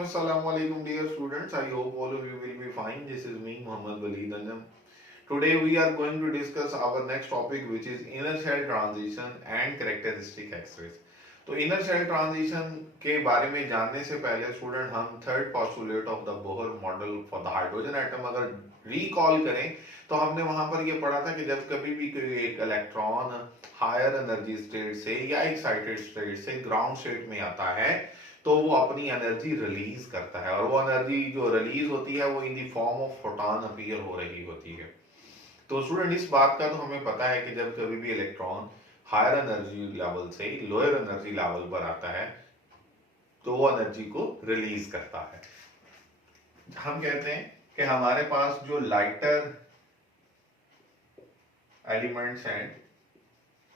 Assalamualaikum dear students. I hope all of you will be fine. This is me Muhammad Waleed Anjam. Today we are going to discuss our next topic which is inner cell transition and characteristic X-rays. तो inner cell transition के बारे में जानने से पहले student हम third postulate of the Bohr model for the hydrogen atom अगर recall करें तो हमने वहां पर ये पढ़ा था कि जब कभी भी कोई एक इलेक्ट्रॉन हायर एनर्जी स्टेट से या एक्साइटेड स्टेट से ग्राउंड स्टेट में आता है तो वो अपनी एनर्जी रिलीज करता है और वो एनर्जी जो रिलीज होती है वो इन the form of photon appear हो रही होती है। तो स्टूडेंट इस बात का तो हमें पता है कि जब कभी भी इलेक्ट्रॉन हायर एनर्जी लेवल से लोअर एनर्जी लेवल पर आता है तो वो एनर्जी को रिलीज करता है। हम कहते हैं कि हमारे पास जो लाइटर एलिमेंट्स हैं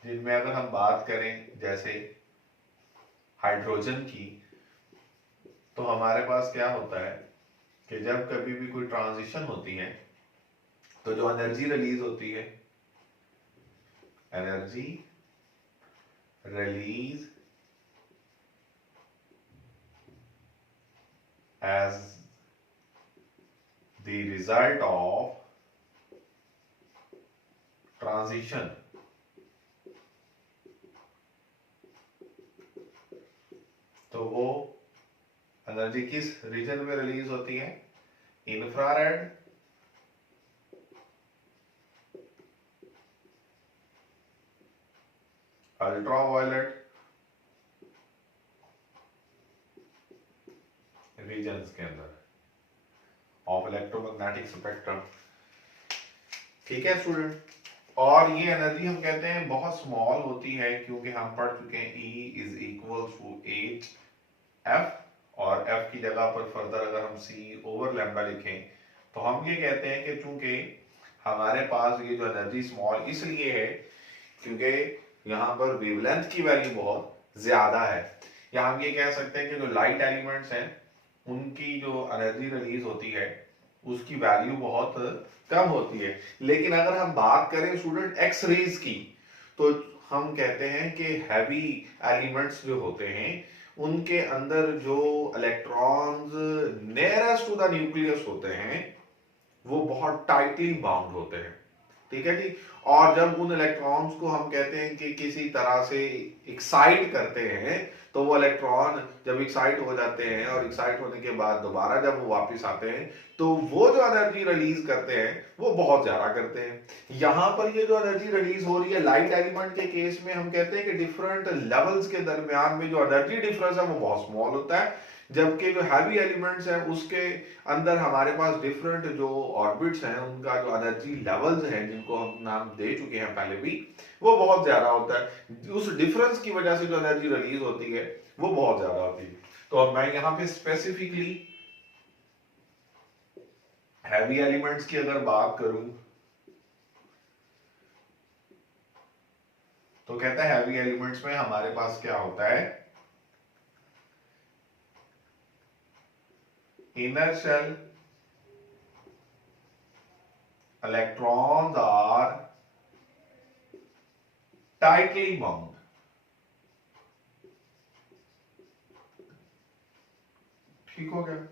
जिनमें अगर हम बात करें जैसे हाइड्रोजन की, तो हमारे पास क्या होता है कि जब कभी भी कोई ट्रांजिशन होती है तो जो एनर्जी रिलीज होती है, energy release as the result of transition तो वो एनर्जी किस रीजन में रिलीज होती है? इंफ्रारेड, अल्ट्रावायलेट रीजन्स के अंदर ऑफ इलेक्ट्रोमैग्नेटिक स्पेक्ट्रम। ठीक है स्टूडेंट, और ये एनर्जी हम कहते हैं बहुत स्मॉल होती है क्योंकि हम पढ़ चुके हैं E is equal to H F और एफ की जगह पर फर्दर अगर हम सी ओवर लैम्डा लिखें तो हम ये कहते हैं कि चूंकि हमारे पास ये जो एनर्जी स्मॉल इसलिए है क्योंकि यहाँ पर वेवलेंथ की वैल्यू बहुत ज्यादा है, या हम ये कह सकते हैं कि जो लाइट एलिमेंट्स हैं उनकी जो एनर्जी रिलीज होती है उसकी वैल्यू बहुत कम होती है। लेकिन अगर हम बात करें स्टूडेंट एक्स रेज की तो हम कहते हैं कि हैवी एलिमेंट्स जो होते हैं उनके अंदर जो electrons nearest to the nucleus होते हैं वो बहुत टाइटली बाउंड होते हैं। ठीक है जी, और जब उन इलेक्ट्रॉन्स को हम कहते हैं कि किसी तरह से एक्साइट करते हैं तो वो इलेक्ट्रॉन जब एक्साइट हो जाते हैं और एक्साइट होने के बाद दोबारा जब वो वापस आते हैं तो वो जो एनर्जी रिलीज करते हैं वो बहुत ज्यादा करते हैं। यहां पर ये जो एनर्जी रिलीज हो रही है लाइट एलिमेंट के केस में हम कहते हैं कि डिफरेंट लेवल्स के दरमियान में जो एनर्जी डिफरेंस है वो बहुत स्मॉल होता है, जबकि जो हैवी एलिमेंट्स हैं उसके अंदर हमारे पास डिफरेंट जो ऑर्बिट्स हैं उनका जो एनर्जी लेवल्स हैं जिनको हम नाम दे चुके हैं पहले भी वो बहुत ज्यादा होता है। उस डिफरेंस की वजह से जो एनर्जी रिलीज होती है वो बहुत ज्यादा होती है। तो अब मैं यहाँ पे स्पेसिफिकली हैवी एलिमेंट्स की अगर बात करूं तो कहता है हैवी एलिमेंट्स में हमारे पास क्या होता है? inner shell electrons are tightly bound। ठीक हो गया।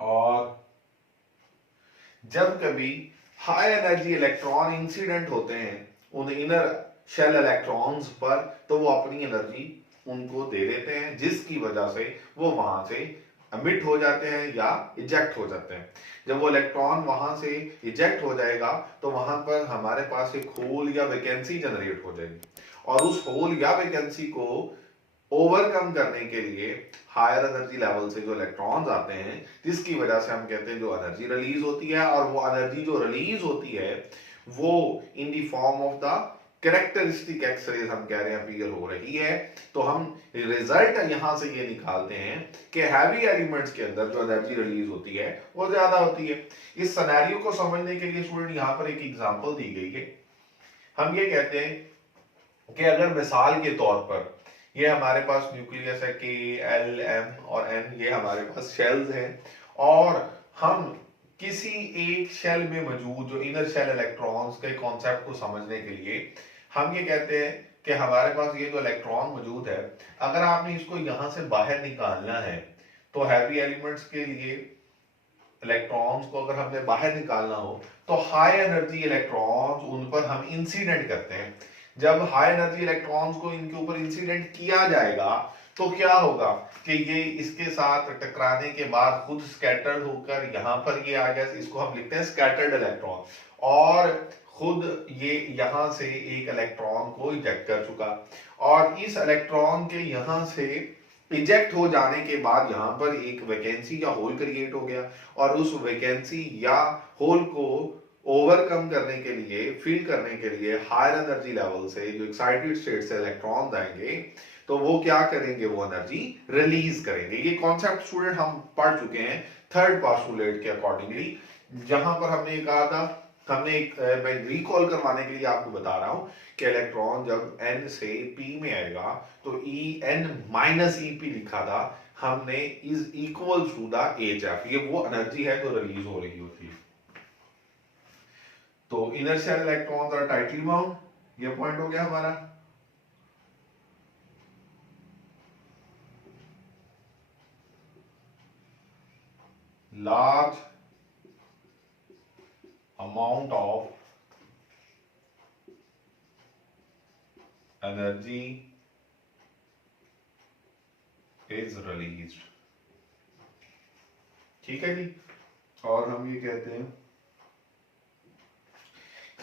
और जब कभी हाई एनर्जी इलेक्ट्रॉन इंसिडेंट होते हैं उन इनर शेल इलेक्ट्रॉन्स पर तो वो अपनी एनर्जी उनको दे देते हैं जिसकी वजह से वो वहां से एमिट हो जाते हैं या इजेक्ट हो जाते हैं। जब वो इलेक्ट्रॉन वहां से इजेक्ट हो जाएगा तो वहां पर हमारे पास एक होल या वैकेंसी जनरेट हो जाएगी और उस होल या वैकेंसी को ओवरकम करने के लिए हायर एनर्जी लेवल से जो इलेक्ट्रॉन्स आते हैं जिसकी वजह से हम कहते हैं जो एनर्जी रिलीज होती है और वो एनर्जी जो रिलीज होती है वो in the form of the characteristic X rays हम कह रहे हैं अपीयर हो रही है। तो हम रिजल्ट यहां से ये निकालते हैं कि हैवी एलिमेंट्स के अंदर जो एनर्जी रिलीज होती है वो ज्यादा होती है। इस सिनेरियो को समझने के लिए स्टूडेंट यहां पर एक एग्जांपल दी गई है। हम ये कहते हैं कि अगर मिसाल के तौर पर ये हमारे पास न्यूक्लियस है के एल एम और एन, ये हमारे पास शेल्स हैं और हम किसी एक शेल में मौजूद जो इनर शेल इलेक्ट्रॉन्स के कॉन्सेप्ट को समझने के लिए हम ये कहते हैं कि हमारे पास ये जो इलेक्ट्रॉन मौजूद है, अगर आपने इसको यहां से बाहर निकालना है तो हैवी एलिमेंट्स के लिए इलेक्ट्रॉन्स को अगर हमने बाहर निकालना हो तो हाई एनर्जी इलेक्ट्रॉन्स उन पर हम इंसिडेंट करते हैं। जब हाई एनर्जी इलेक्ट्रॉन्स को इनके ऊपर इंसिडेंट किया जाएगा तो क्या होगा कि ये इसके साथ टकराने के बाद खुद स्कैटर्ड होकर यहां पर ये आ गया, इसको हम लिखते हैं स्कैटर्ड इलेक्ट्रॉन, और खुद ये यहां से एक इलेक्ट्रॉन को इजेक्ट कर चुका, और इस इलेक्ट्रॉन के यहां से इजेक्ट हो जाने के बाद यहां पर एक वैकेंसी या होल क्रिएट हो गया, और उस वैकेंसी या होल को ओवरकम करने के लिए, फिल करने के लिए हायर एनर्जी लेवल से जो एक्साइटेड स्टेट से इलेक्ट्रॉन आएंगे तो वो क्या करेंगे, वो एनर्जी रिलीज करेंगे। ये कॉन्सेप्ट स्टूडेंट हम पढ़ चुके हैं थर्ड पास्टुलेट के अकॉर्डिंगली, जहां पर हमने कहा था, हमने एक मैं रिकॉल करवाने के लिए आपको बता रहा हूं कि इलेक्ट्रॉन जब n से p में आएगा तो En माइनस ep लिखा था हमने, is equal to the hf, ये वो एनर्जी है जो रिलीज हो रही होती है। तो inner shell electrons are tightly bound, ये पॉइंट हो गया हमारा। Large amount of energy is released, ठीक है जी। और हम ये कहते हैं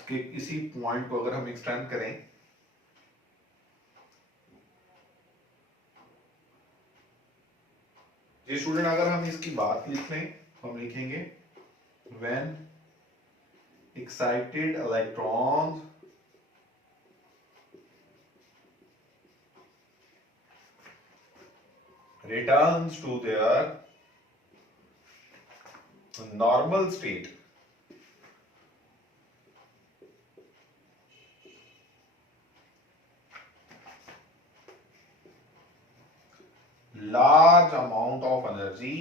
कि इसी पॉइंट को अगर हम एक्सटेंड करें, जी स्टूडेंट, अगर हम इसकी बात लिख लें हम लिखेंगे when excited electrons returns to their normal state, large amount of energy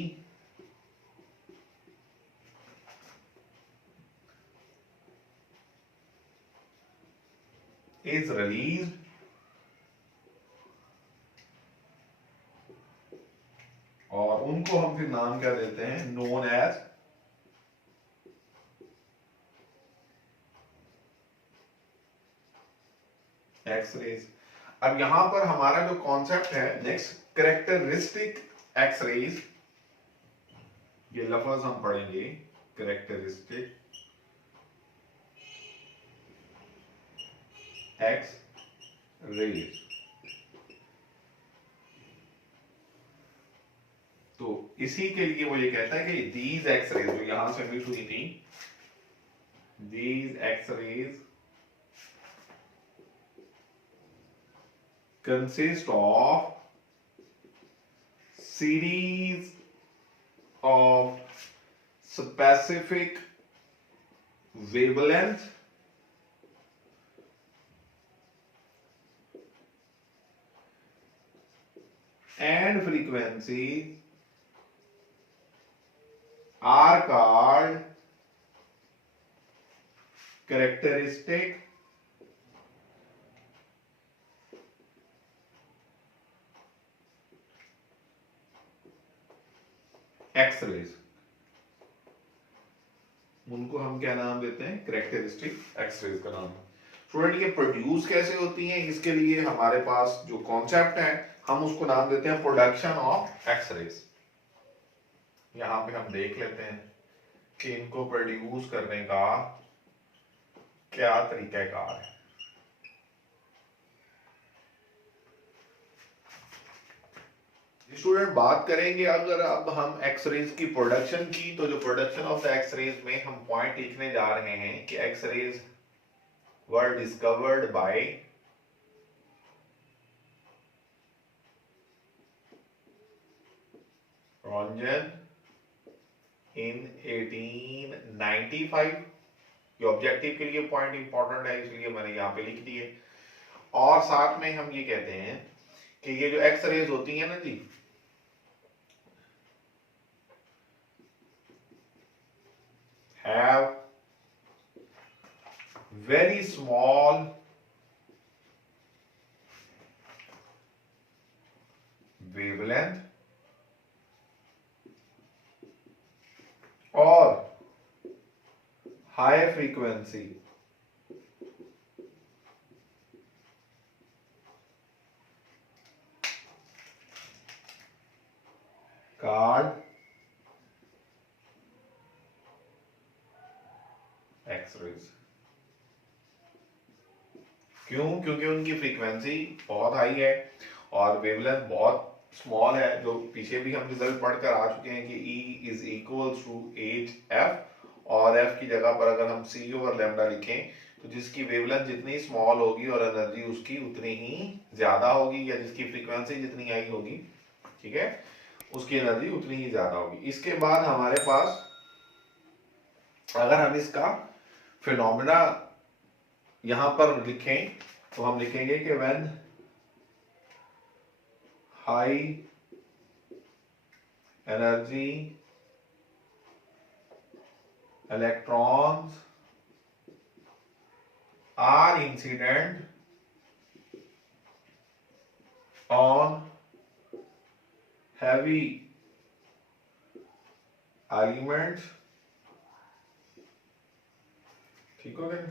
is released और उनको हम फिर नाम क्या देते हैं, नोन एज एक्स-रेज। अब यहां पर हमारा जो कॉन्सेप्ट है नेक्स्ट, कैरेक्टरिस्टिक एक्स-रेज, ये लफ्ज हम पढ़ेंगे, कैरेक्टरिस्टिक एक्स-रेज। तो इसी के लिए वो ये कहता है कि दीज एक्स-रेज जो यहां से मिट हुई थी, these X-rays consist of series of specific wavelength and frequency are called characteristic X-rays. उनको हम क्या नाम देते हैं, कैरेक्टरिस्टिक एक्स-रेज का नाम। स्टूडेंट ये प्रोड्यूस कैसे होती हैं, इसके लिए हमारे पास जो कॉन्सेप्ट है हम उसको नाम देते हैं प्रोडक्शन ऑफ एक्स-रेज। यहां पे हम देख लेते हैं कि इनको प्रोड्यूस करने का क्या तरीकाकार है। स्टूडेंट बात करेंगे अगर अब हम एक्स-रेज की प्रोडक्शन की, तो जो प्रोडक्शन ऑफ द एक्स-रेज में हम पॉइंट लिखने जा रहे हैं कि एक्स-रेज वर डिस्कवर्ड बाय रॉन्जन इन 1895। ये ऑब्जेक्टिव के लिए पॉइंट इंपॉर्टेंट है इसलिए मैंने यहां पे लिख दिए। और साथ में हम ये कहते हैं कि ये जो एक्स-रेज होती है ना जी, have very small वेवलेंथ और हाई फ्रीक्वेंसी called एक्सरेज। क्यों? क्योंकि उनकी फ्रीक्वेंसी बहुत हाई है और वेवलेंथ बहुत स्मॉल है, जो पीछे भी हम रिजल्ट पढ़कर आ चुके हैं कि E is equal to H F, और एफ की जगह पर अगर हम सी ओवर लैम्डा लिखें तो जिसकी वेवलेंथ जितनी स्मॉल होगी और एनर्जी उसकी उतनी ही ज्यादा होगी, या जिसकी फ्रीक्वेंसी जितनी हाई होगी, ठीक है, उसकी एनर्जी उतनी ही ज्यादा होगी। इसके बाद हमारे पास अगर हम इसका फिनोमेना यहां पर लिखें तो हम लिखेंगे कि when high energy electrons are incident on heavy elements, ठीक हो गया,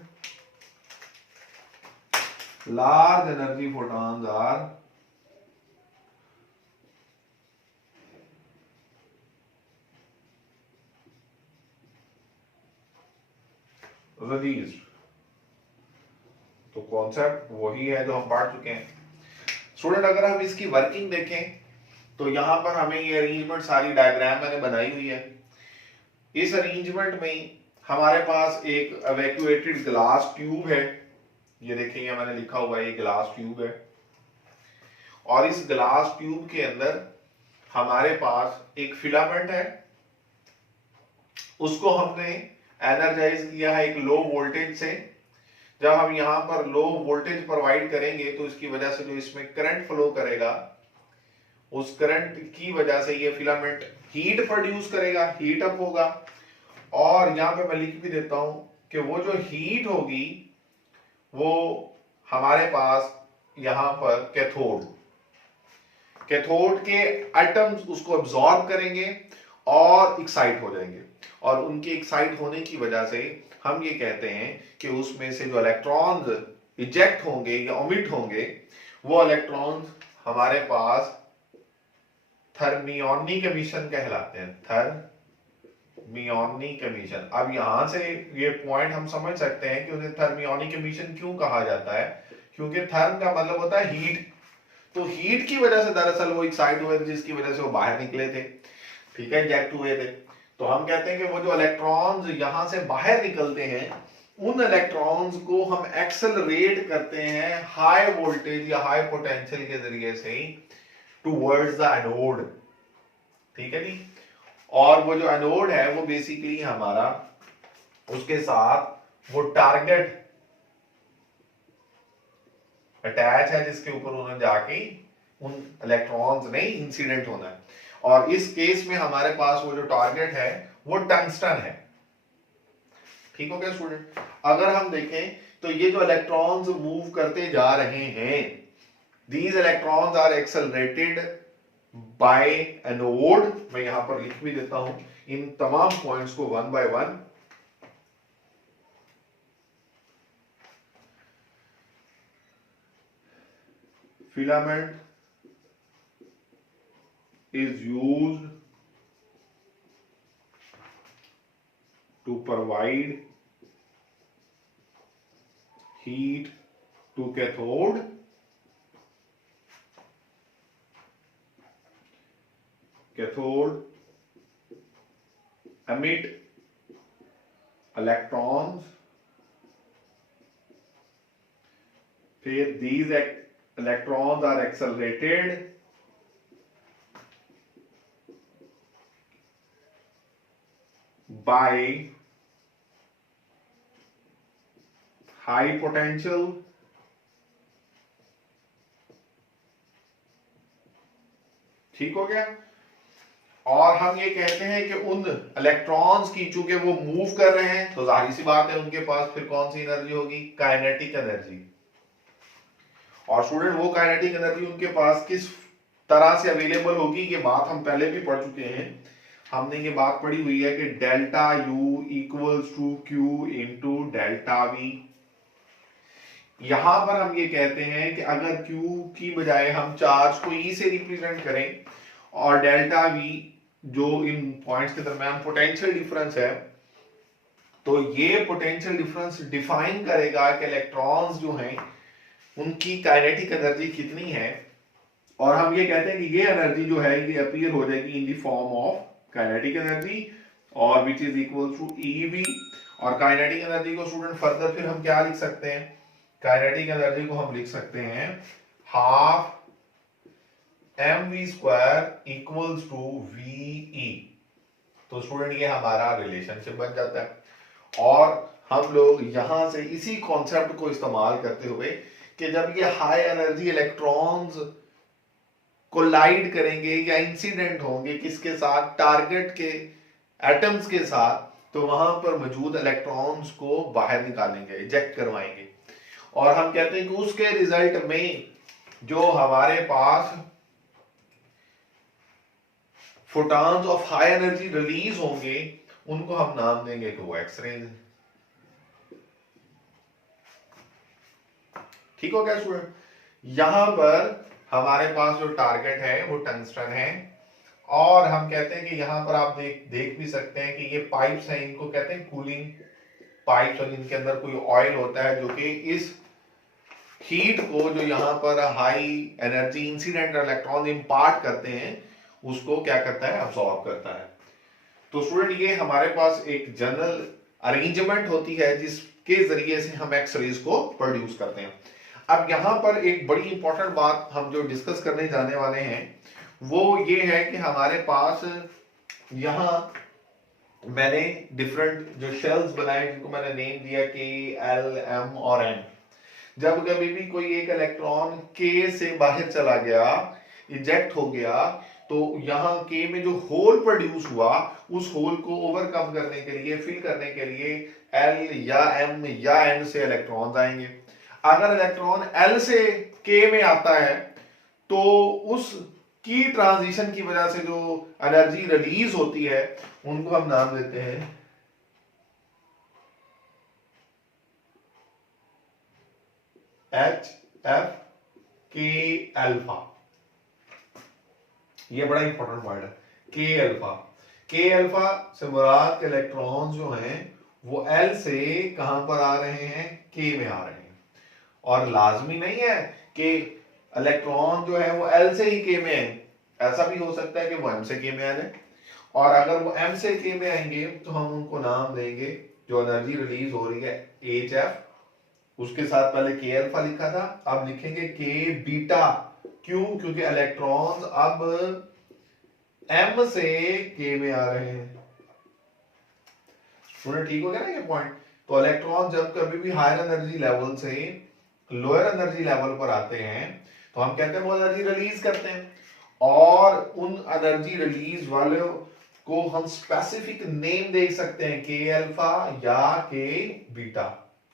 large energy photons are released। तो कॉन्सेप्ट वही है जो हम पढ़ चुके हैं। स्टूडेंट अगर हम इसकी वर्किंग देखें तो यहां पर हमें ये अरेंजमेंट सारी डायग्राम मैंने बनाई हुई है। इस अरेंजमेंट में हमारे पास एक एवैक्यूएटेड ग्लास ट्यूब है, ये देखेंगे मैंने लिखा हुआ है, ये ग्लास ट्यूब है, और इस ग्लास ट्यूब के अंदर हमारे पास एक फिलामेंट है, उसको हमने एनर्जाइज किया है एक लो वोल्टेज से। जब हम यहां पर लो वोल्टेज प्रोवाइड करेंगे तो इसकी वजह से जो इसमें करंट फ्लो करेगा, उस करंट की वजह से ये फिलामेंट हीट प्रोड्यूस करेगा, हीट अप होगा, और यहां पे मैं लिख भी देता हूं कि वो जो हीट होगी वो हमारे पास यहां पर कैथोड के एटम्स उसको अब्सॉर्ब करेंगे और एक्साइट हो जाएंगे, और उनके एक्साइट होने की वजह से हम ये कहते हैं कि उसमें से जो इलेक्ट्रॉन्स इजेक्ट होंगे या ओमिट होंगे, वो इलेक्ट्रॉन्स हमारे पास थर्मियोनिक एमिशन कहलाते हैं, थर्मियोनिक एमिशन। अब यहां से ये पॉइंट हम समझ सकते हैं कि उन्हें थर्मियोनिक एमिशन क्यों कहा जाता है, क्योंकि थर्म का मतलब होता है हीट, तो हीट की वजह से दरअसल वो एक्साइट हुए थे, जिसकी वजह से वो बाहर निकले थे, ठीक है, इंजेक्ट हुए थे। तो हम कहते हैं कि वो जो इलेक्ट्रॉन्स यहां से बाहर निकलते हैं, उन इलेक्ट्रॉन्स को हम एक्सेलरेट करते हैं हाई वोल्टेज या हाई पोटेंशियल के जरिए से टुवर्ड्स द एनोड, ठीक है जी। और वो जो एनोड है वो बेसिकली हमारा उसके साथ वो टारगेट अटैच है, जिसके ऊपर उन्हें जाके उन इलेक्ट्रॉन्स ने इंसिडेंट होना है, और इस केस में हमारे पास वो जो टारगेट है वो टंगस्टन है, ठीक हो गया स्टूडेंट। अगर हम देखें तो ये जो इलेक्ट्रॉन्स मूव करते जा रहे हैं, these electrons are accelerated by anode, मैं यहां पर लिख भी देता हूं इन तमाम पॉइंट्स को one by one. filament is used to provide heat to cathode, emit electrons, फिर these electrons are accelerated by high potential ठीक हो गया। और हम ये कहते हैं कि उन इलेक्ट्रॉन्स की चूंकि वो मूव कर रहे हैं तो जाहिर सी बात है उनके पास फिर कौन सी एनर्जी होगी, काइनेटिक एनर्जी। और स्टूडेंट वो काइनेटिक एनर्जी उनके पास किस तरह से अवेलेबल होगी। ये बात हम पहले भी पढ़ चुके हैं, हमने ये बात पढ़ी हुई है कि delta U equals to Q into delta V. यहां पर हम ये कहते हैं कि अगर Q की बजाय हम चार्ज को E से रिप्रेजेंट करें और डेल्टा V जो इन पॉइंट्स के दरमियान पोटेंशियल डिफरेंस है, तो ये पोटेंशियल डिफरेंस डिफाइन करेगा कि इलेक्ट्रॉन्स जो हैं उनकी काइनेटिक एनर्जी कितनी है। और हम ये कहते हैं कि ये एनर्जी जो है ये अपीयर हो जाएगी in the form of kinetic energy और which is equal to EV। और काइनेटिक एनर्जी को स्टूडेंट फर्दर फिर हम क्या लिख सकते हैं, काइनेटिक एनर्जी को हम लिख सकते हैं half mv square equals to VE। तो स्टूडेंट ये हमारा रिलेशनशिप बन जाता है। और हम लोग यहां से इसी कॉन्सेप्ट को इस्तेमाल करते हुए कि जब ये हाई एनर्जी इलेक्ट्रॉन्स कोलाइड करेंगे या इंसिडेंट होंगे किसके साथ, टारगेट के एटम्स के साथ, तो वहां पर मौजूद इलेक्ट्रॉन्स को बाहर निकालेंगे, इजेक्ट करवाएंगे। और हम कहते हैं कि उसके रिजल्ट में जो हमारे पास photons of high energy release होंगे उनको हम नाम देंगे कि वो एक्सरेज। ठीक हो गया स्टूडेंट। यहां पर हमारे पास जो टारगेट है वो टंगस्टन है। और हम कहते हैं कि यहां पर आप देख भी सकते हैं कि ये पाइप्स हैं, इनको कहते हैं कूलिंग पाइप्स, और इनके अंदर कोई ऑयल होता है जो कि इस हीट को जो यहाँ पर हाई एनर्जी इंसिडेंट इलेक्ट्रॉन इंपार्ट करते हैं उसको क्या करता है, अब्सॉर्ब करता है। तो स्टूडेंट ये हमारे पास एक जनरल अरेंजमेंट होती है जिसके जरिए से हम एक्सरेज को प्रोड्यूस करते हैं। अब यहाँ पर एक बड़ी इंपॉर्टेंट बात हम जो डिस्कस करने जाने वाले हैं वो ये है कि हमारे पास यहाँ मैंने डिफरेंट जो शेल्स बनाए जिनको मैंने नेम दिया K, L, M और N। जब कभी भी कोई एक इलेक्ट्रॉन K से बाहर चला गया, इजेक्ट हो गया, तो यहाँ K में जो होल प्रोड्यूस हुआ उस होल को ओवरकम करने के लिए, फिल करने के लिए L या M या N से इलेक्ट्रॉन आएंगे। अगर इलेक्ट्रॉन L से K में आता है तो उस की ट्रांजिशन की वजह से जो एनर्जी रिलीज होती है उनको हम नाम देते हैं HF K अल्फा। ये बड़ा इंपॉर्टेंट वर्ड है K अल्फा। K अल्फा से मुराद के इलेक्ट्रॉन जो हैं वो L से कहां पर आ रहे हैं, K में आ रहे हैं। और लाजमी नहीं है कि इलेक्ट्रॉन जो है वो L से ही K में आए, ऐसा भी हो सकता है कि वो M से K में आ जाए। और अगर वो M से K में आएंगे तो हम उनको नाम देंगे, जो एनर्जी रिलीज हो रही है HF, उसके साथ पहले K अल्फा लिखा था, अब लिखेंगे K बीटा। क्यों? क्योंकि इलेक्ट्रॉन्स अब M से K में आ रहे हैं। स्टूडेंट ठीक हो गया ना ये पॉइंट। तो इलेक्ट्रॉन जब कभी भी हायर एनर्जी लेवल से लोअर एनर्जी लेवल पर आते हैं तो हम कहते हैं वो एनर्जी रिलीज करते हैं, और उन एनर्जी रिलीज वाले को हम स्पेसिफिक नेम दे सकते हैं K अल्फा या K बीटा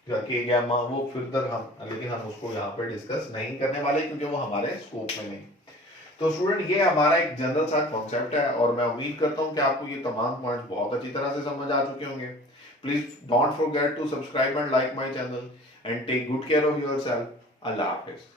या K गैमा, वो फर्दर हम, लेकिन हम उसको यहाँ पे डिस्कस नहीं करने वाले क्योंकि वो हमारे स्कोप में नहीं। तो स्टूडेंट ये हमारा एक जनरल सा कॉन्सेप्ट है और मैं उम्मीद करता हूँ कि आपको ये तमाम पॉइंट्स बहुत अच्छी तरह से समझ आ चुके होंगे। Please don't forget to subscribe and like my channel and take good care of yourself. अल्लाह हाफिज।